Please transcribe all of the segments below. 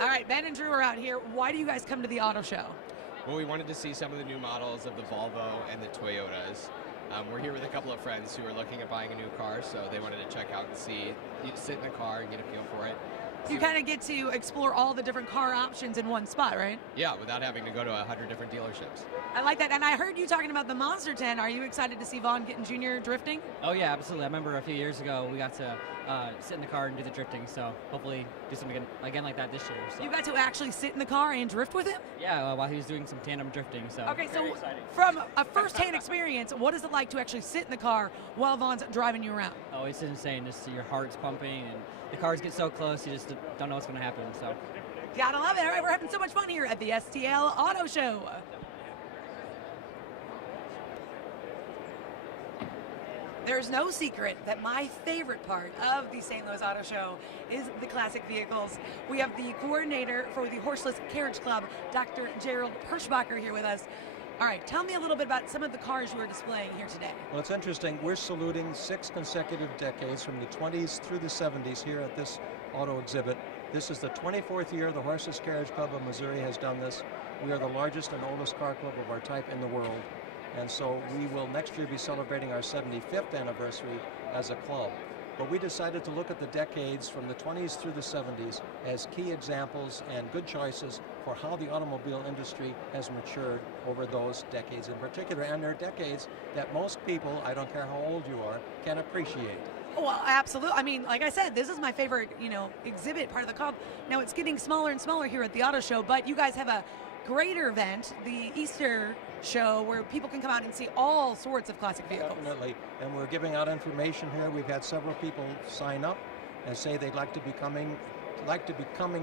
All right, Ben and Drew are out here. Why do you guys come to the auto show? Well, we wanted to see some of the new models of the Volvo and the Toyotas. We're here with a couple of friends who are looking at buying a new car, so they wanted to check out and see, you sit in the car and get a feel for it. You kind of get to explore all the different car options in one spot, right? Yeah, without having to go to 100 different dealerships. I like that. And I heard you talking about the Monster 10. Are you excited to see Vaughn Gittin Jr. drifting? Oh yeah, absolutely. I remember a few years ago we got to sit in the car and do the drifting, so hopefully do something again like that this year. So. You got to actually sit in the car and drift with him? Yeah, while he was doing some tandem drifting, so okay, so exciting. From a first-hand experience, what is it like to actually sit in the car while Vaughn's driving you around? Oh, it's insane. Just your heart's pumping and the cars get so close, you just don't know what's going to happen. So, gotta love it. All right, we're having so much fun here at the STL Auto Show. There's no secret that my favorite part of the St. Louis Auto Show is the classic vehicles. We have the coordinator for the Horseless Carriage Club, Dr. Gerald Perschbacher, here with us. All right, tell me a little bit about some of the cars you are displaying here today. Well, it's interesting. We're saluting 6 consecutive decades from the 20s through the 70s here at this auto exhibit. This is the 24th year the Horseless Carriage Club of Missouri has done this. We are the largest and oldest car club of our type in the world. And so we will next year be celebrating our 75th anniversary as a club. But we decided to look at the decades from the 20s through the 70s as key examples and good choices for how the automobile industry has matured over those decades in particular. And they're decades that most people, I don't care how old you are, can appreciate. Well, absolutely. I mean, like I said, this is my favorite, exhibit part of the club. Now it's getting smaller and smaller here at the auto show, but you guys have a greater event, the Easter show, where people can come out and see all sorts of classic vehicles. Definitely, and we're giving out information here. We've had several people sign up and say they'd like to be coming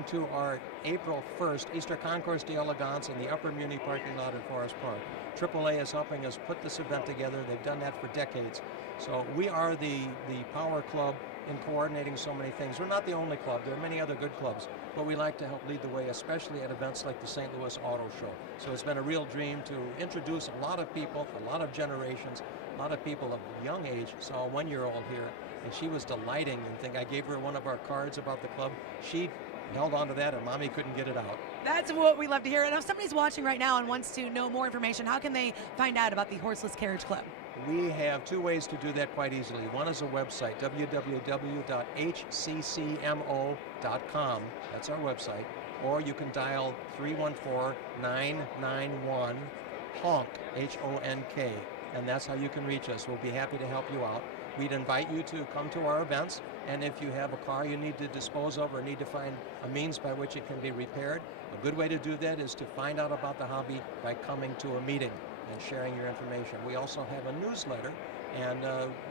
to our April 1st Easter Concours d'Elegance in the Upper Muni parking lot in Forest Park. AAA is helping us put this event together. They've done that for decades. So we are the power club in coordinating so many things. We're not the only club. There are many other good clubs, but we like to help lead the way, especially at events like the St. Louis Auto Show. So it's been a real dream to introduce a lot of people, a lot of generations, a lot of people of young age. Saw a 1-year-old here, and she was delighting. And think I gave her one of our cards about the club. She held on to that, and Mommy couldn't get it out. That's what we love to hear. And if somebody's watching right now and wants to know more information, how can they find out about the Horseless Carriage Club? We have 2 ways to do that quite easily. One is a website, www.hccmo.com. That's our website. Or you can dial 314-991-HONK, H-O-N-K, and that's how you can reach us. We'll be happy to help you out. We'd invite you to come to our events, and if you have a car you need to dispose of or need to find a means by which it can be repaired, a good way to do that is to find out about the hobby by coming to a meeting and sharing your information. We also have a newsletter, and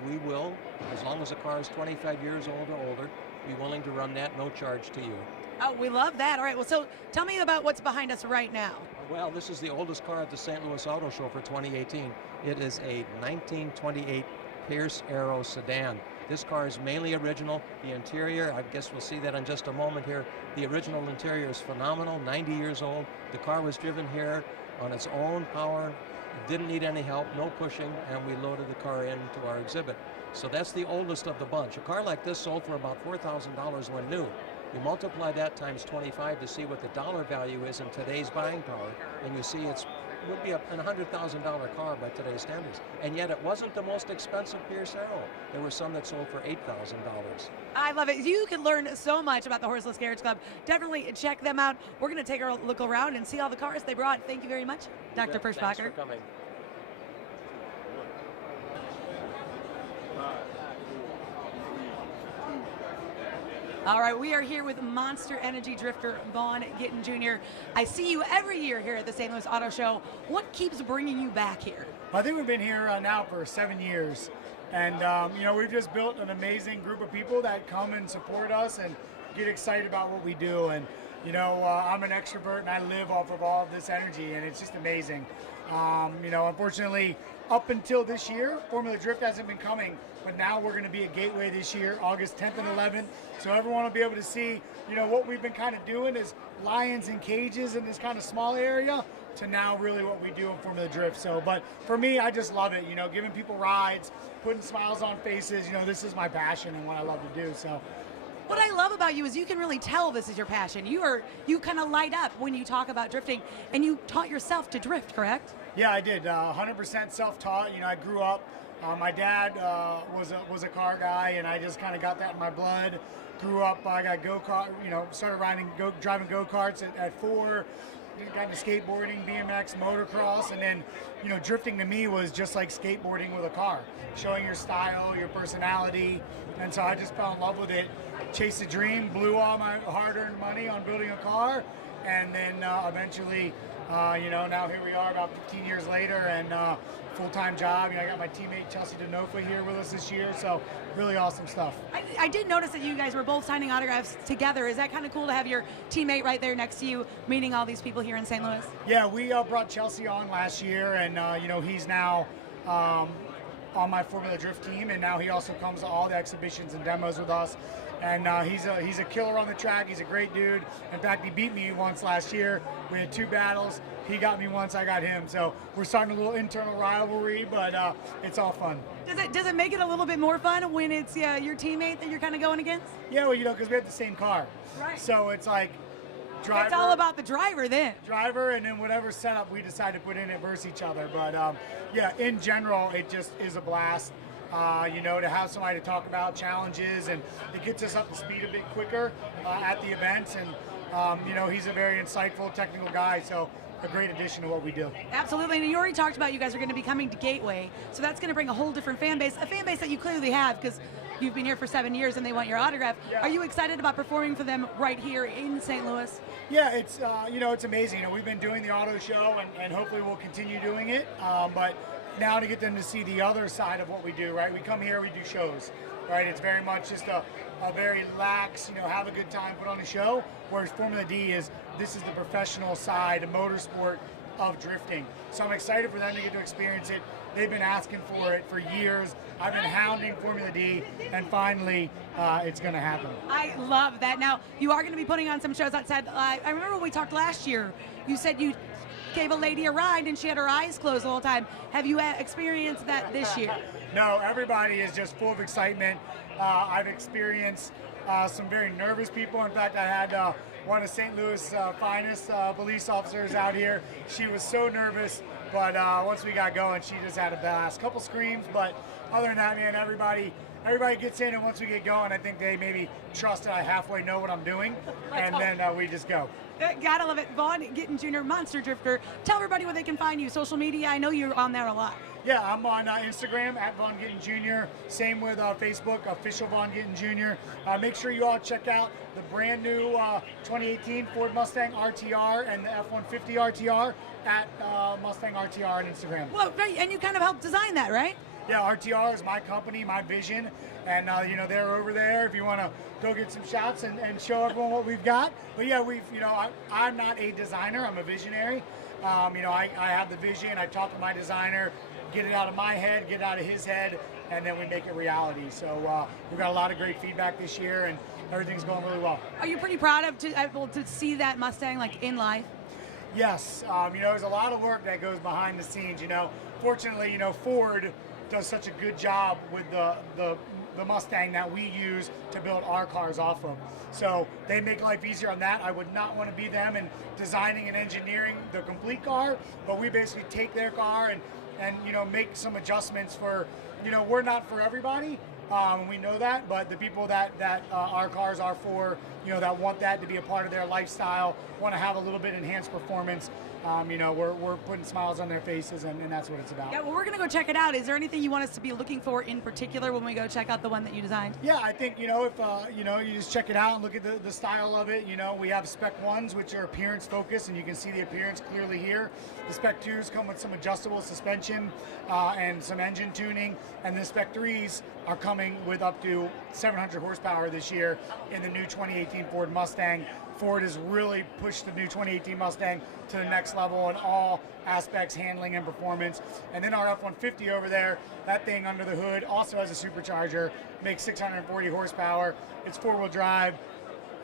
we will, as long as the car is 25 years old or older, be willing to run that, no charge to you. Oh, we love that. All right, well, so tell me about what's behind us right now. Well, this is the oldest car at the St. Louis Auto Show for 2018. It is a 1928 Pierce Arrow sedan. This car is mainly original. The interior, I guess we'll see that in just a moment here. The original interior is phenomenal, 90 years old. The car was driven here on its own power. It didn't need any help, no pushing, and we loaded the car into our exhibit. So that's the oldest of the bunch. A car like this sold for about $4,000 when new. You multiply that times 25 to see what the dollar value is in today's buying power, and you see it would be a $100,000 car by today's standards. And yet it wasn't the most expensive Pierce Arrow. There were some that sold for $8,000. I love it. You can learn so much about the Horseless Carriage Club. Definitely check them out. We're going to take a look around and see all the cars they brought. Thank you very much, Dr. Perschbacher. Thanks for coming. All right, we are here with Monster Energy drifter Vaughn Gittin Jr. I see you every year here at the St. Louis Auto Show. What keeps bringing you back here? I think we've been here now for 7 years. And, we've just built an amazing group of people that come and support us and get excited about what we do. And, I'm an extrovert and I live off of all of this energy, and it's just amazing. Unfortunately, up until this year, Formula Drift hasn't been coming, but now we're going to be at Gateway this year, August 10th and 11th. So everyone will be able to see, what we've been kind of doing is lions in cages in this kind of small area to now really what we do in Formula Drift. So, but for me, I just love it, giving people rides, putting smiles on faces. This is my passion and what I love to do. So What I love about you is you can really tell this is your passion. You kind of light up when you talk about drifting, and you taught yourself to drift, correct? Yeah, I did. 100% self-taught. I grew up. My dad was a car guy, and I just kind of got that in my blood. Grew up. I got go-kart. Started driving go-karts at 4. Got into skateboarding, BMX, motocross, and then drifting to me was just like skateboarding with a car, showing your style, your personality, and so I just fell in love with it. Chased a dream, blew all my hard-earned money on building a car, and then eventually, now here we are about 15 years later, and full-time job. I got my teammate Chelsea Denofa here with us this year, so really awesome stuff. I did notice that you guys were both signing autographs together. Is that kind of cool to have your teammate right there next to you, meeting all these people here in St. Louis? Yeah, we brought Chelsea on last year, and he's now on my Formula Drift team, and now he also comes to all the exhibitions and demos with us. And he's a killer on the track. He's a great dude. In fact, he beat me once last year. We had 2 battles. He got me once, I got him. So we're starting a little internal rivalry, but it's all fun. Does it make it a little bit more fun when it's your teammate that you're kind of going against? Yeah, well, because we have the same car. Right. So it's like driver. It's all about the driver then. Driver, and then whatever setup we decide to put in it versus each other. But yeah, in general, it just is a blast. To have somebody to talk about challenges, and it gets us up to speed a bit quicker at the events. And he's a very insightful, technical guy, so a great addition to what we do. Absolutely, and you already talked about you guys are going to be coming to Gateway, so that's going to bring a whole different fan base, a fan base that you clearly have because you've been here for 7 years and they want your autograph. Yeah. Are you excited about performing for them right here in St. Louis? Yeah, it's it's amazing. We've been doing the auto show, and hopefully we'll continue doing it. But now to get them to see the other side of what we do, right? We come here, we do shows, right? It's very much just a very lax, have a good time, put on a show. Whereas Formula D this is the professional side of motorsport of drifting. So I'm excited for them to get to experience it. They've been asking for it for years. I've been hounding Formula D, and finally it's going to happen. I love that. Now, you are going to be putting on some shows outside. I remember when we talked last year, you said you gave a lady a ride and she had her eyes closed the whole time. Have you experienced that this year? No, everybody is just full of excitement. I've experienced some very nervous people. In fact, I had one of St. Louis' finest police officers out here. She was so nervous, but once we got going, she just had a blast. Couple screams, but other than that, man, everybody gets in, and once we get going, I think they maybe trust that I halfway know what I'm doing, and then we just go. Gotta love it. Vaughn Gittin Jr., Monster Drifter. Tell everybody where they can find you. Social media, I know you're on there a lot. Yeah, I'm on Instagram at Vaughn Gittin Jr. Same with Facebook, official Vaughn Gittin Jr. Make sure you all check out the brand new 2018 Ford Mustang RTR and the F-150 RTR at Mustang RTR on Instagram. Well, right, and you kind of helped design that, right? Yeah, RTR is my company, my vision, and they're over there if you want to go get some shots and show everyone what we've got. But yeah, I'm not a designer, I'm a visionary. I have the vision, I talk to my designer, get it out of my head, get it out of his head, and then we make it reality. So we've got a lot of great feedback this year, and everything's going really well. Are you pretty proud of to see that Mustang like in life? Yes, there's a lot of work that goes behind the scenes. Fortunately, Ford does such a good job with the Mustang that we use to build our cars off of. So they make life easier on that. I would not want to be them in designing and engineering the complete car, but we basically take their car and make some adjustments for, we're not for everybody. We know that, but the people that our cars are for, that want that to be a part of their lifestyle, want to have a little bit enhanced performance, we're putting smiles on their faces, and that's what it's about. Yeah, well, we're going to go check it out. Is there anything you want us to be looking for in particular when we go check out the one that you designed? Yeah, I think, if, you just check it out and look at the style of it. We have Spec 1s, which are appearance focused, and you can see the appearance clearly here. The Spec 2s come with some adjustable suspension and some engine tuning, and the Spec 3s are coming with up to 700 horsepower this year in the new 2018 Ford Mustang. Ford has really pushed the new 2018 Mustang to the next level in all aspects, handling and performance. And then our F-150 over there, that thing under the hood also has a supercharger, makes 640 horsepower. It's four-wheel drive,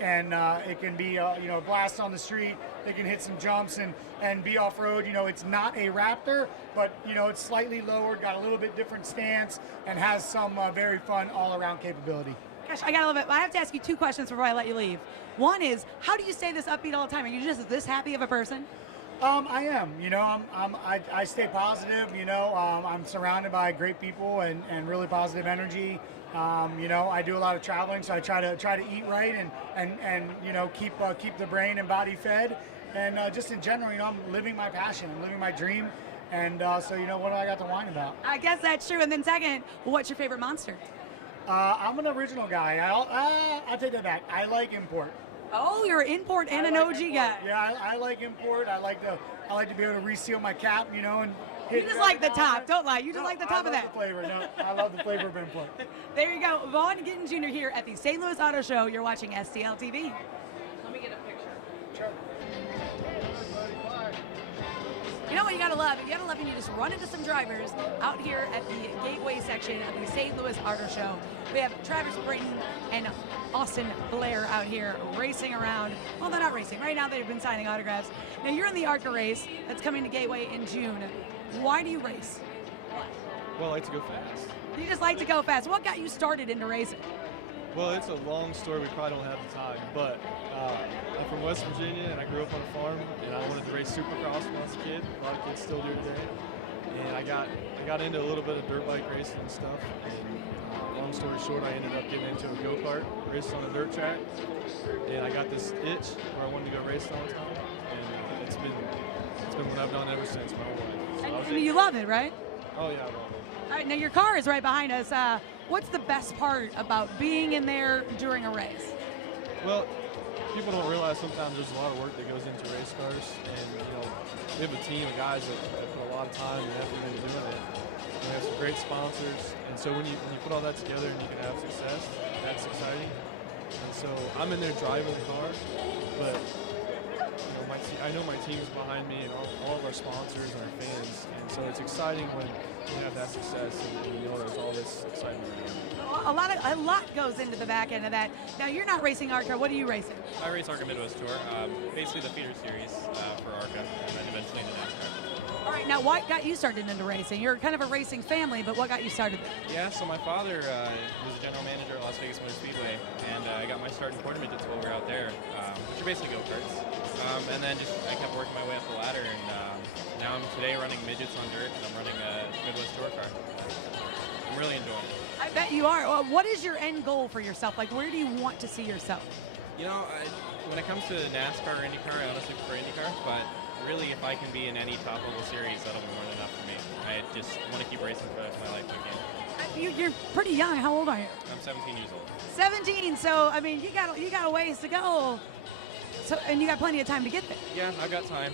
and it can be a blast on the street. It can hit some jumps and be off-road. It's not a Raptor, but it's slightly lowered, got a little bit different stance, and has some very fun all-around capability. Gosh, I gotta love it. I have to ask you 2 questions before I let you leave. One is, how do you stay this upbeat all the time? Are you just this happy of a person? I am. I stay positive. I'm surrounded by great people and really positive energy. I do a lot of traveling, so I try to eat right and keep the brain and body fed. And just in general, I'm living my passion, I'm living my dream. And so, what do I got to whine about? I guess that's true. And then second, what's your favorite monster? I'm an original guy. I'll take that back. I like import. Oh, you're an import and an OG guy. Yeah, I like import. I like to be able to reseal my cap, and You just like the top. Don't lie. You just like the top of that. I love the flavor. No, I love the flavor of import. There you go. Vaughn Gittin Jr. here at the St. Louis Auto Show. You're watching STL TV. Let me get a picture. Sure. You know what you gotta love? You gotta love when you just run into some drivers out here at the Gateway section of the St. Louis Auto Show. We have Travis Brayton and Austin Blair out here racing around. Well, they're not racing. Right now they've been signing autographs. Now you're in the ARCA race that's coming to Gateway in June. Why do you race? Well, I like to go fast. You just like to go fast. What got you started into racing? Well, it's a long story. We probably don't have the time, but I'm from West Virginia, and I grew up on a farm, and I wanted to race Supercross when I was a kid. A lot of kids still do it today. And I got into a little bit of dirt bike racing and stuff. And long story short, I ended up getting into a go-kart, racing on a dirt track, and I got this itch where I wanted to go racing all the time. And it's been what I've done ever since my whole life. So And you love it, right? oh yeah, I love it. All right, now your car is right behind us. What's the best part about being in there during a race? Well, people don't realize sometimes there's a lot of work that goes into race cars, and we have a team of guys that put a lot of time and effort into doing it. And we have some great sponsors, and so when you put all that together and you can have success, that's exciting. And so I'm in there driving the car, but I know my team's behind me and all of our sponsors and our fans, and so it's exciting when you have that success and you know there's all this excitement around. A lot goes into the back end of that. Now you're not racing ARCA. What are you racing? I race ARCA Midwest Tour, basically the feeder series for ARCA, and then eventually into NASCAR. All right, now what got you started into racing? You're kind of a racing family, but what got you started there? Yeah, so my father was a general manager at Las Vegas Motor Speedway, and I got my start in quarter midgets while we were out there, which are basically go-karts. And then I kept working my way up the ladder, and now I'm today running midgets on dirt, and I'm running a Midwest Tour car. I'm really enjoying it. I bet you are. Well, what is your end goal for yourself? Like, where do you want to see yourself? When it comes to NASCAR or IndyCar, I honestly prefer IndyCar, but really if I can be in any top-level series, that'll be more than enough for me. I just want to keep racing for the rest of my life if I can. You're pretty young. How old are you? I'm 17 years old. 17. So, I mean, you got a ways to go. So, and you got plenty of time to get there. Yeah, I've got time.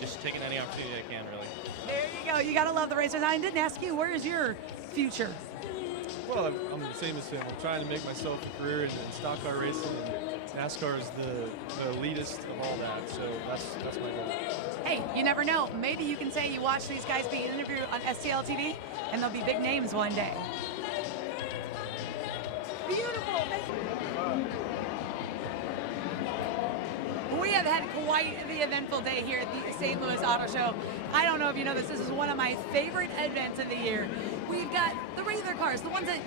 Just taking any opportunity I can, really. There you go. You got to love the racers. I didn't ask you, where is your future? Well, I'm the same as him. I'm trying to make myself a career in stock car racing, and NASCAR is the elitist of all that. So that's my goal. Hey, you never know. Maybe you can say you watch these guys be interviewed on STL TV, and they'll be big names one day. Beautiful. We have had quite the eventful day here at the St. Louis Auto Show. I don't know if you know this is one of my favorite events of the year. We've got the regular cars, the ones that,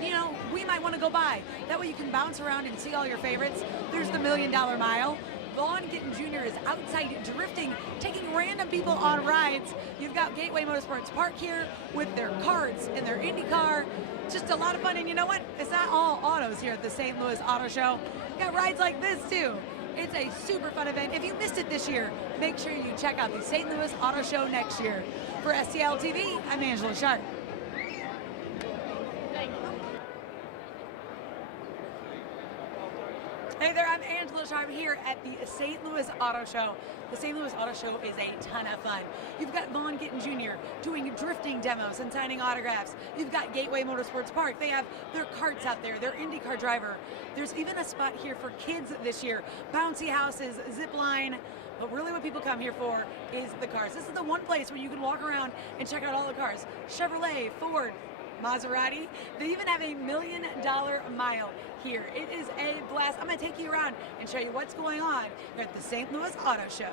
we might want to go buy. That way you can bounce around and see all your favorites. There's the $1 Million Mile. Vaughn Gittin Jr. is outside drifting, taking random people on rides. You've got Gateway Motorsports Park here with their karts and their IndyCar. Just a lot of fun, and you know what? It's not all autos here at the St. Louis Auto Show. We've got rides like this too. It's a super fun event. If you missed it this year, make sure you check out the St. Louis Auto Show next year. For STL TV, I'm Angella Sharpe. Hey there, I'm Angella Sharpe here at the St. Louis Auto Show. The St. Louis Auto Show is a ton of fun. You've got Vaughn Gittin Jr. doing drifting demos and signing autographs. You've got Gateway Motorsports Park. They have their karts out there, their IndyCar driver. There's even a spot here for kids this year. Bouncy houses, zip line. But really what people come here for is the cars. This is the one place where you can walk around and check out all the cars. Chevrolet, Ford, Maserati. They even have a $1 Million Mile here. It is a blast. I'm going to take you around and show you what's going on here at the St. Louis Auto Show.